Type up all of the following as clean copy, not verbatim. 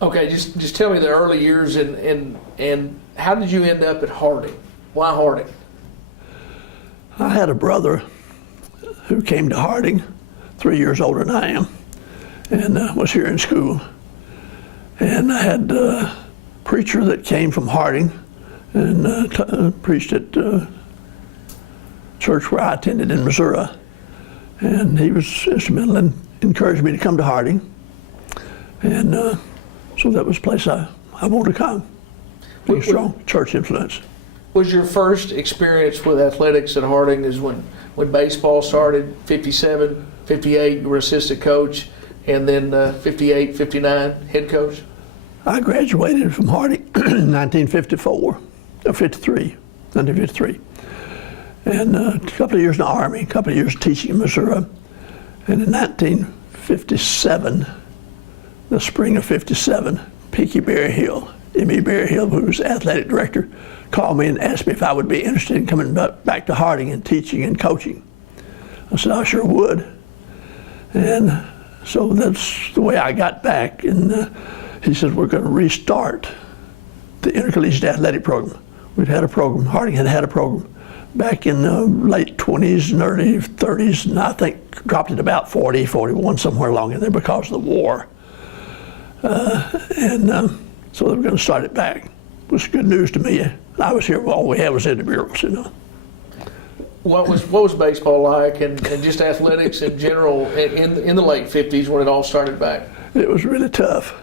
Okay, just tell me the early years and how did you end up at Harding? Why Harding? I had a brother who came to Harding, 3 years older than I am, and was here in school. And I had a preacher that came from Harding and preached at church where I attended in Missouri. And he was instrumental in encouraging me to come to Harding. And so that was a place I wanted to come. Big, strong church influence. Was your first experience with athletics at Harding is when baseball started, 57, 58, you were assistant coach, and then 58, 59, head coach? I graduated from Harding in 1953. And a couple of years in the Army, a couple of years teaching in Missouri. And in 1957, the spring of 57, Emmy Berryhill, who was athletic director, called me and asked me if I would be interested in coming back to Harding and teaching and coaching. I said, I sure would. And so that's the way I got back. And he said, we're going to restart the intercollegiate athletic program. We'd had a program, Harding had a program back in the late 20s and early 30s, and I think dropped it about 40, 41, somewhere along in there because of the war. So they were going to start it back. It was good news to me. I was here, all we had was intramurals, you know. What was baseball like and just athletics in general in the late 50s when it all started back? It was really tough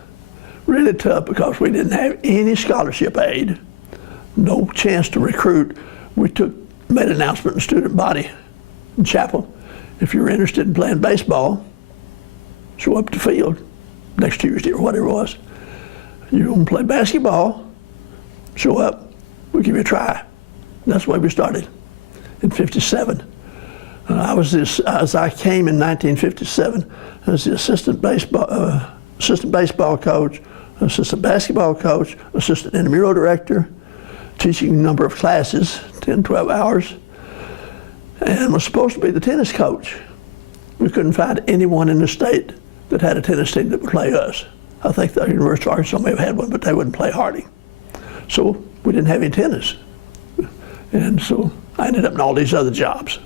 because we didn't have any scholarship aid, no chance to recruit. We made an announcement in the student body in chapel. If you're interested in playing baseball, show up to the field next Tuesday or whatever it was. You want to play basketball, show up, we'll give you a try. That's the way we started in 57. As I came in 1957, as the assistant baseball coach, assistant basketball coach, assistant intramural director, teaching a number of classes, 10, 12 hours, and was supposed to be the tennis coach. We couldn't find anyone in the state that had a tennis team that would play us. I think the University of Arkansas may have had one, but they wouldn't play Harding. So we didn't have any tennis. And so I ended up in all these other jobs.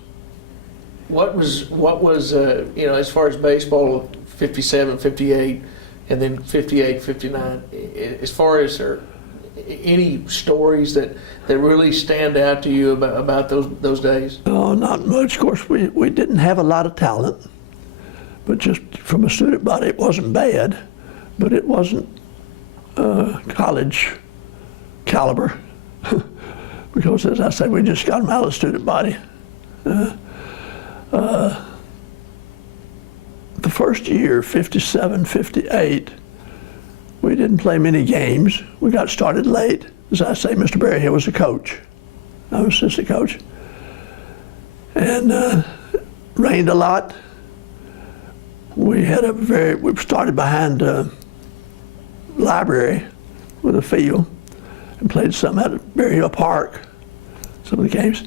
What was as far as baseball, 57, 58, and then 58, 59, as far as any stories that really stand out to you about those days? Oh, not much. Of course, we didn't have a lot of talent, but just from a student body, it wasn't bad, but it wasn't college caliber. Because, as I say, we just got them out of the student body. The first year, 57, 58, we didn't play many games. We got started late. As I say, Mr. Berryhill was the coach. I was assistant coach. And rained a lot. We started behind the library with a field and played some at Berryhill Park, some of the games.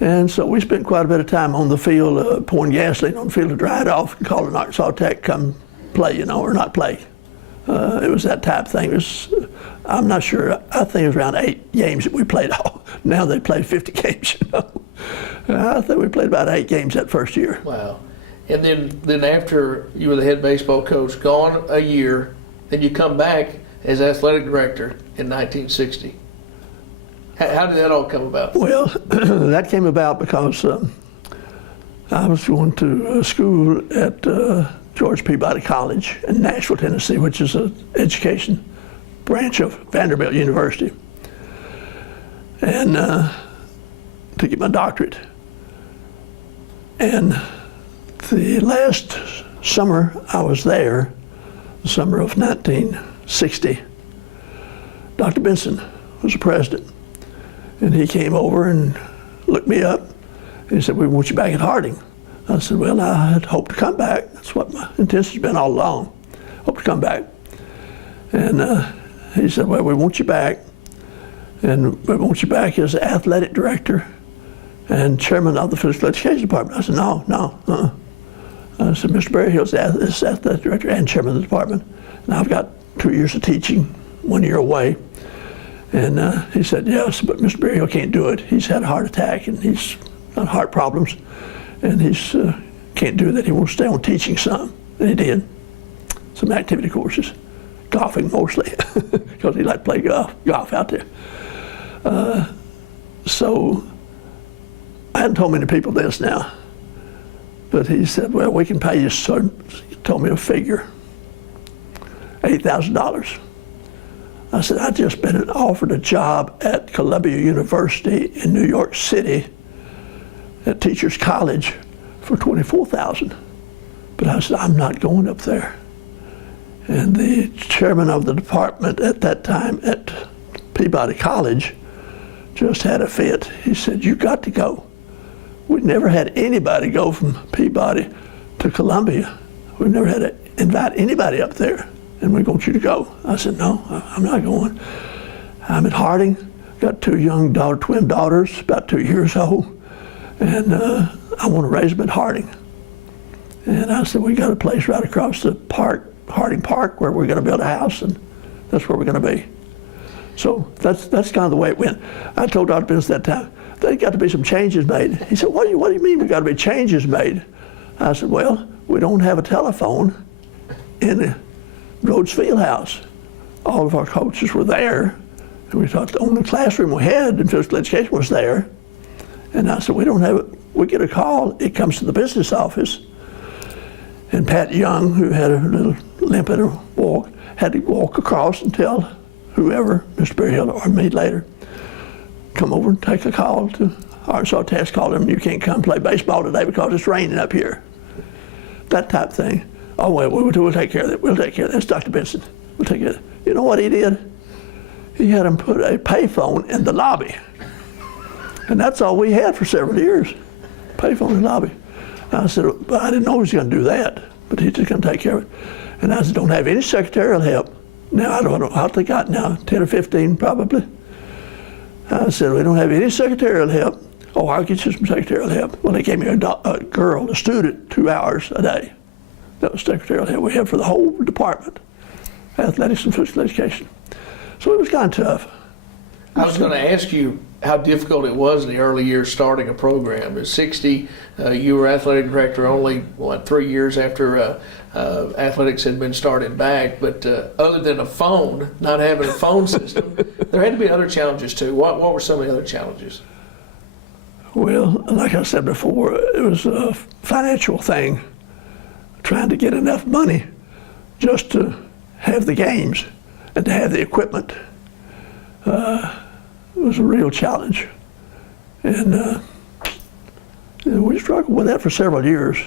And so we spent quite a bit of time on the field, pouring gasoline on the field to dry it off and calling Arkansas Tech come play, or not play. It was that type of thing. I'm not sure, I think it was around 8 games that we played all. Now they play 50 games, I think we played about 8 games that first year. Wow. And then after you were the head baseball coach, gone a year, then you come back as athletic director in 1960. How did that all come about? Well, that came about because I was going to school at George Peabody College in Nashville, Tennessee, which is an education branch of Vanderbilt University, and to get my doctorate. And the last summer I was there, the summer of 1960, Dr. Benson was the president. And he came over and looked me up, and he said, we want you back at Harding. I said, well, I had hoped to come back. That's what my intention's been all along, hope to come back. And he said, well, we want you back, and we want you back as athletic director and chairman of the physical education department. I said, no. I said, Mr. Berryhill's the athletic director and chairman of the department, and I've got 2 years of teaching, 1 year away. And he said, yes, but Mr. Berryhill can't do it. He's had a heart attack and he's got heart problems, and he's can't do that. He wants to stay on teaching some. And he did. Some activity courses, golfing mostly, because he liked to play golf out there. So I hadn't told many people this now, but he said, well, we can pay you, so he told me a figure, $8,000. I said, I've just been offered a job at Columbia University in New York City at Teachers College for $24,000. But I said, I'm not going up there. And the chairman of the department at that time at Peabody College just had a fit. He said, you got to go. We've never had anybody go from Peabody to Columbia. We've never had to invite anybody up there, and we want you to go. I said, no, I'm not going. I'm at Harding, got 2 young twin daughters, about 2 years old, and I want to raise them at Harding. And I said, we got a place right across the park, Harding Park, where we're going to build a house, and that's where we're going to be. So that's kind of the way it went. I told Dr. Benz that time, there's got to be some changes made. He said, what do you mean we got to be changes made? I said, well, we don't have a telephone in the Rhodes Fieldhouse. All of our coaches were there, and we thought the only classroom we had in physical education was there. And I said, we don't have it. We get a call, it comes to the business office, and Pat Young, who had a little limp in her walk, had to walk across and tell whoever, Mr. Berryhill or me later, come over and take a call to Arkansas Test, call them, you can't come play baseball today because it's raining up here. That type of thing. Oh, well, we'll take care of that. We'll take care of that. That's Dr. Benson. We'll take care of that. You know what he did? He had him put a payphone in the lobby. And that's all we had for several years, payphone in the lobby. I said, but I didn't know he was going to do that, but he's just going to take care of it. And I said, don't have any secretarial help. Now, I don't know how they got now, 10 or 15 probably. I said, we don't have any secretarial help. Oh, I'll get you some secretarial help. Well, they gave me a girl, a student, 2 hours a day. That was secretarial help we had for the whole department, athletics and physical education. So it was kind of tough. I was going to ask you how difficult it was in the early years starting a program. At 60, you were athletic director only, 3 years after athletics had been started back. But other than a phone, not having a phone system, there had to be other challenges too. What were some of the other challenges? Well, like I said before, it was a financial thing, trying to get enough money just to have the games and to have the equipment. It was a real challenge. And we struggled with that for several years,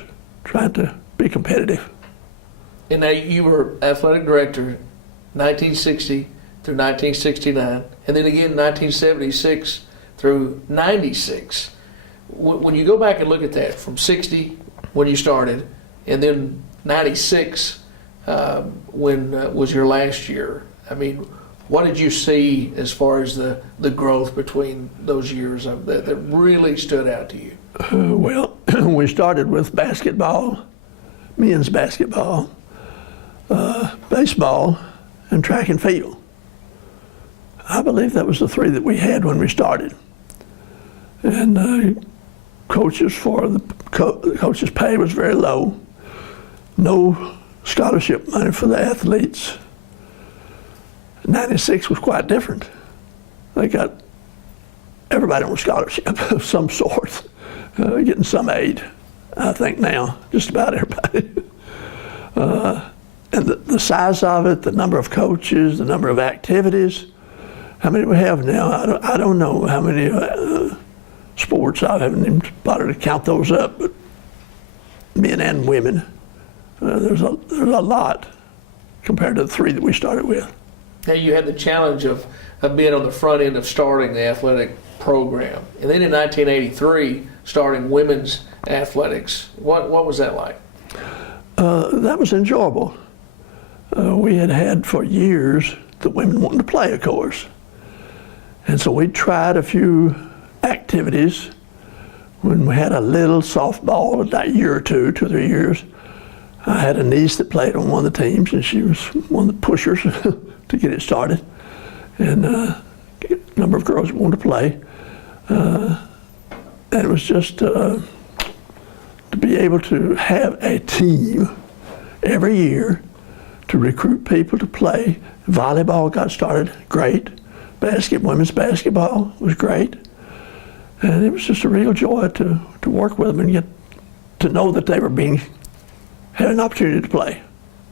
trying to be competitive. And now you were athletic director 1960 through 1969, and then again 1976 through 96. When you go back and look at that, from 60 when you started, and then 96 when was your last year, I mean, what did you see as far as the growth between those years that really stood out to you? Well, we started with basketball, men's basketball, baseball, and track and field. I believe that was the 3 that we had when we started. And coaches for the coaches' pay was very low. No scholarship money for the athletes. 96 was quite different. They got everybody on a scholarship of some sort, getting some aid, I think now, just about everybody. And the size of it, the number of coaches, the number of activities, how many we have now, I don't know how many sports. I haven't even bothered to count those up, but men and women, there's a lot compared to the 3 that we started with. Now you had the challenge of being on the front end of starting the athletic program. And then in 1983, starting women's athletics. What was that like? That was enjoyable. We had for years the women wanting to play, of course. And so we tried a few activities when we had a little softball, that year or 2 or 3 years. I had a niece that played on one of the teams, and she was one of the pushers to get it started. And a number of girls wanted to play. And it was just to be able to have a team every year to recruit people to play. Volleyball got started, great. Women's basketball was great. And it was just a real joy to work with them and get to know that they were had an opportunity to play.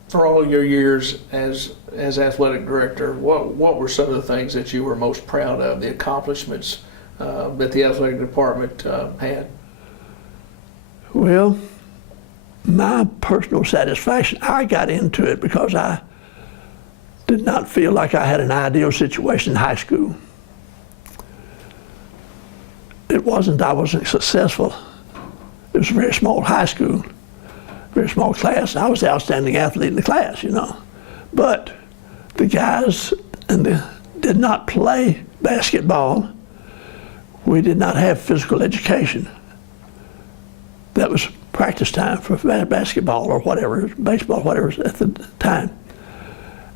For all your years as athletic director, what were some of the things that you were most proud of, the accomplishments that the athletic department had? Well, my personal satisfaction, I got into it because I did not feel like I had an ideal situation in high school. It wasn't I wasn't successful. It was a very small high school, very small class. I was the outstanding athlete in the class, you know. But the guys did not play basketball. We did not have physical education. That was practice time for basketball or whatever, baseball, whatever at the time.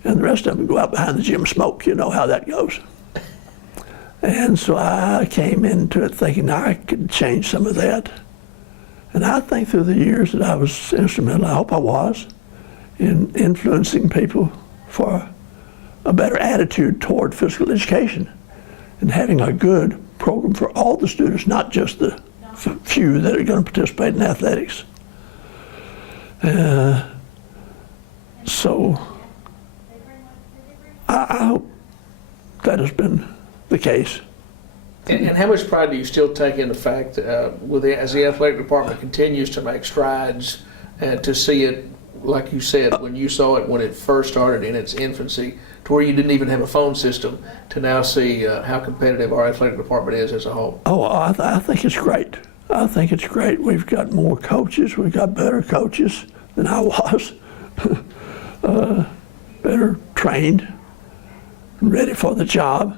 And the rest of them go out behind the gym and smoke, you know how that goes. And so I came into it thinking I could change some of that. And I think through the years that I was instrumental, I hope I was, in influencing people for a better attitude toward physical education and having a good program for all the students, not just the few that are going to participate in athletics. So I hope that has been the case. And how much pride do you still take in the fact as the athletic department continues to make strides and to see it, like you said, when you saw it when it first started in its infancy, to where you didn't even have a phone system, to now see how competitive our athletic department is as a whole? Oh, I think it's great. I think it's great. We've got more coaches. We've got better coaches than I was. Better trained, ready for the job.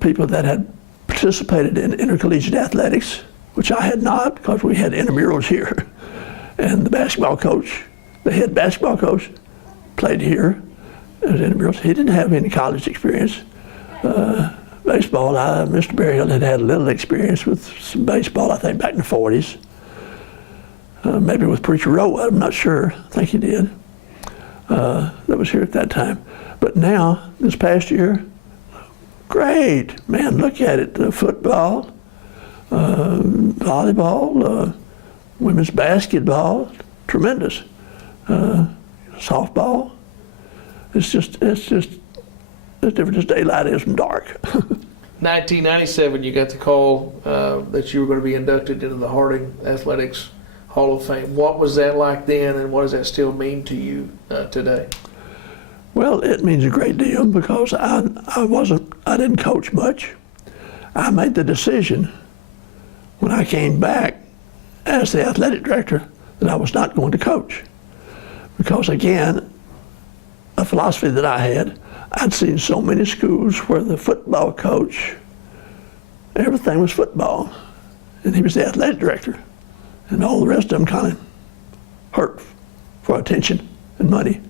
People that had participated in intercollegiate athletics, which I had not because we had intramurals here. And the basketball coach, the head basketball coach, played here as intramurals. He didn't have any college experience. Baseball, Mr. Berryhill had a little experience with some baseball, I think, back in the 40s. Maybe with Preacher Rowe, I'm not sure. I think he did. That was here at that time. But now, this past year, great. Man, look at it. Football, volleyball, women's basketball, tremendous. Softball. It's as different as daylight is from dark. 1997, you got the call that you were going to be inducted into the Harding Athletics Hall of Fame. What was that like then, and what does that still mean to you today? Well, it means a great deal because I didn't coach much. I made the decision when I came back as the athletic director that I was not going to coach. Because again, a philosophy that I had, I'd seen so many schools where the football coach, everything was football, and he was the athletic director, and all the rest of them kind of hurt for attention and money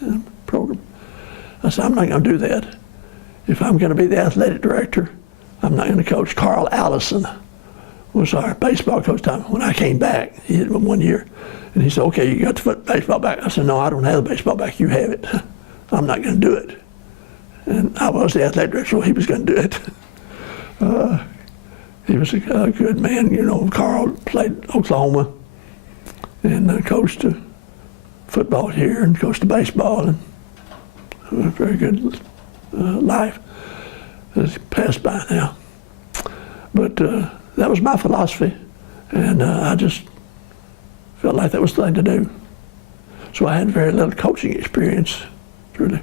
and program. I said, I'm not going to do that. If I'm going to be the athletic director, I'm not going to coach. Carl Allison was our baseball coach time when I came back. He had 1 year, and he said, okay, you got the baseball back. I said, no, I don't have the baseball back. You have it. I'm not going to do it. And I was the athletic director, so he was going to do it. He was a good man. You know, Carl played Oklahoma and coached football here and coached baseball, and a very good life has passed by now. But that was my philosophy, and I just felt like that was the thing to do. So I had very little coaching experience, truly.